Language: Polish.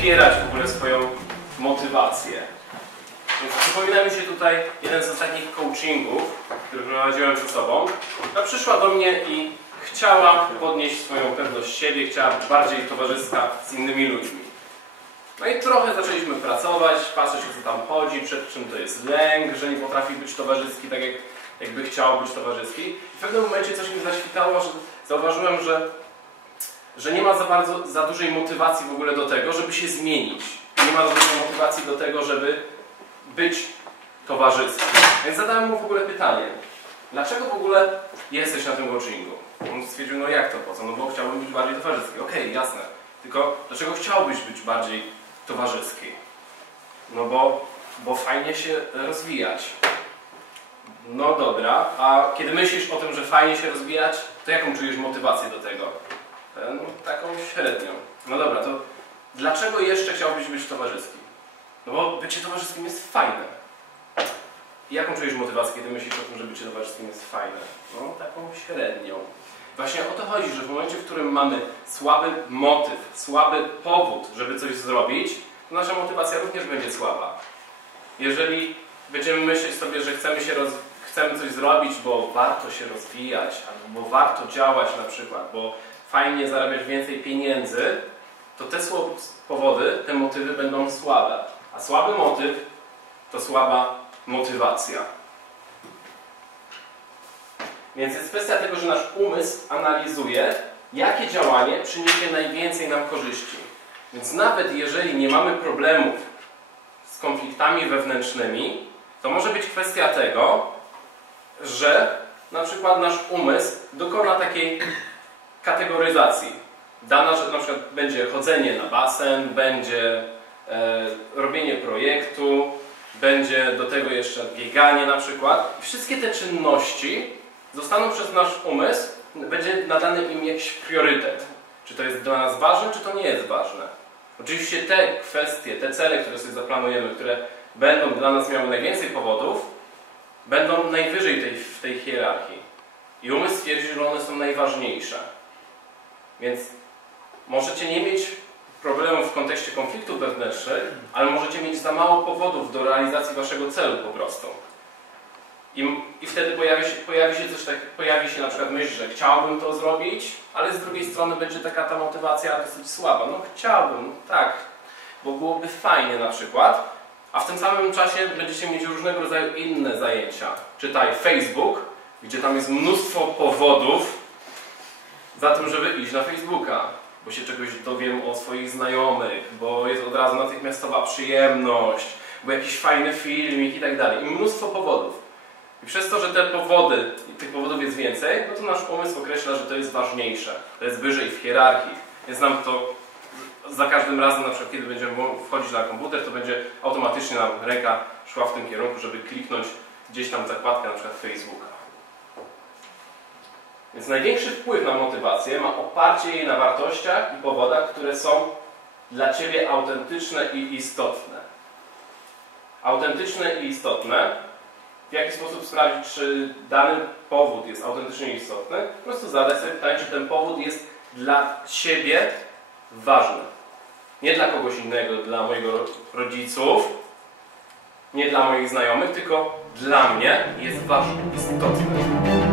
opierać w ogóle swoją motywację. Więc przypomina mi się tutaj jeden z ostatnich coachingów, który prowadziłem ze sobą. Ona przyszła do mnie i chciała podnieść swoją pewność siebie, chciała być bardziej towarzyska z innymi ludźmi. No i trochę zaczęliśmy pracować, patrzeć o co tam chodzi, przed czym to jest lęk, że nie potrafi być towarzyski tak jak jakby chciał być towarzyski. I w pewnym momencie coś mi zaświtało, że zauważyłem, że, że nie ma za bardzo, za dużej motywacji w ogóle do tego, żeby się zmienić. Nie ma za dużej motywacji do tego, żeby być towarzyskim. Więc zadałem mu w ogóle pytanie, dlaczego w ogóle jesteś na tym coachingu? On stwierdził, no jak to po co? No bo chciałbym być bardziej towarzyski. Okej, okay, jasne. Tylko dlaczego chciałbyś być bardziej towarzyski? No bo, bo fajnie się rozwijać. No dobra, a kiedy myślisz o tym, że fajnie się rozwijać, to jaką czujesz motywację do tego? E, no, taką średnią. No dobra, to dlaczego jeszcze chciałbyś być towarzyski? No bo bycie towarzyskim jest fajne. Jaką czujesz motywację, kiedy myślisz o tym, że bycie towarzyskim jest fajne? No taką średnią. Właśnie o to chodzi, że w momencie, w którym mamy słaby motyw, słaby powód, żeby coś zrobić, to nasza motywacja również będzie słaba. Jeżeli będziemy myśleć sobie, że chcemy, się roz... chcemy coś zrobić, bo warto się rozwijać, albo warto działać na przykład, bo fajnie zarabiać więcej pieniędzy, to te powody, te motywy będą słabe. A słaby motyw to słaba motywacja. Więc jest kwestia tego, że nasz umysł analizuje, jakie działanie przyniesie najwięcej nam korzyści. Więc nawet jeżeli nie mamy problemów z konfliktami wewnętrznymi, to może być kwestia tego, że na przykład nasz umysł dokona takiej kategoryzacji. Dana, że na przykład będzie chodzenie na basen, będzie e, robienie projektu, będzie do tego jeszcze bieganie na przykład. Wszystkie te czynności zostaną przez nasz umysł, będzie nadany im jakiś priorytet. Czy to jest dla nas ważne, czy to nie jest ważne. Oczywiście te kwestie, te cele, które sobie zaplanujemy, które będą dla nas miały najwięcej powodów, będą najwyżej tej, w tej hierarchii. I umysł stwierdzi, że one są najważniejsze. Więc możecie nie mieć problemów w kontekście konfliktów wewnętrznych, ale możecie mieć za mało powodów do realizacji waszego celu po prostu. I, i wtedy pojawi się, pojawi się coś tak, pojawi się na przykład myśl, że chciałbym to zrobić, ale z drugiej strony będzie taka ta motywacja dosyć słaba. No chciałbym, tak, bo byłoby fajnie na przykład, a w tym samym czasie będziecie mieć różnego rodzaju inne zajęcia. Czytaj Facebook, gdzie tam jest mnóstwo powodów za tym, żeby iść na Facebooka bo się czegoś dowiem o swoich znajomych, bo jest od razu natychmiastowa przyjemność, bo jakiś fajny filmik i tak dalej. I mnóstwo powodów. I przez to, że te powody, tych powodów jest więcej, no to nasz umysł określa, że to jest ważniejsze, to jest wyżej w hierarchii. Więc nam to za każdym razem, na przykład kiedy będziemy wchodzić na komputer, to będzie automatycznie nam ręka szła w tym kierunku, żeby kliknąć gdzieś tam zakładkę na przykład Facebooka. Więc największy wpływ na motywację ma oparcie jej na wartościach i powodach, które są dla Ciebie autentyczne i istotne. Autentyczne i istotne. W jaki sposób sprawdzić, czy dany powód jest autentycznie istotny? Po prostu zadać sobie pytanie, czy ten powód jest dla Ciebie ważny. Nie dla kogoś innego, dla mojego rodziców, nie dla moich znajomych, tylko dla mnie jest ważny, istotny.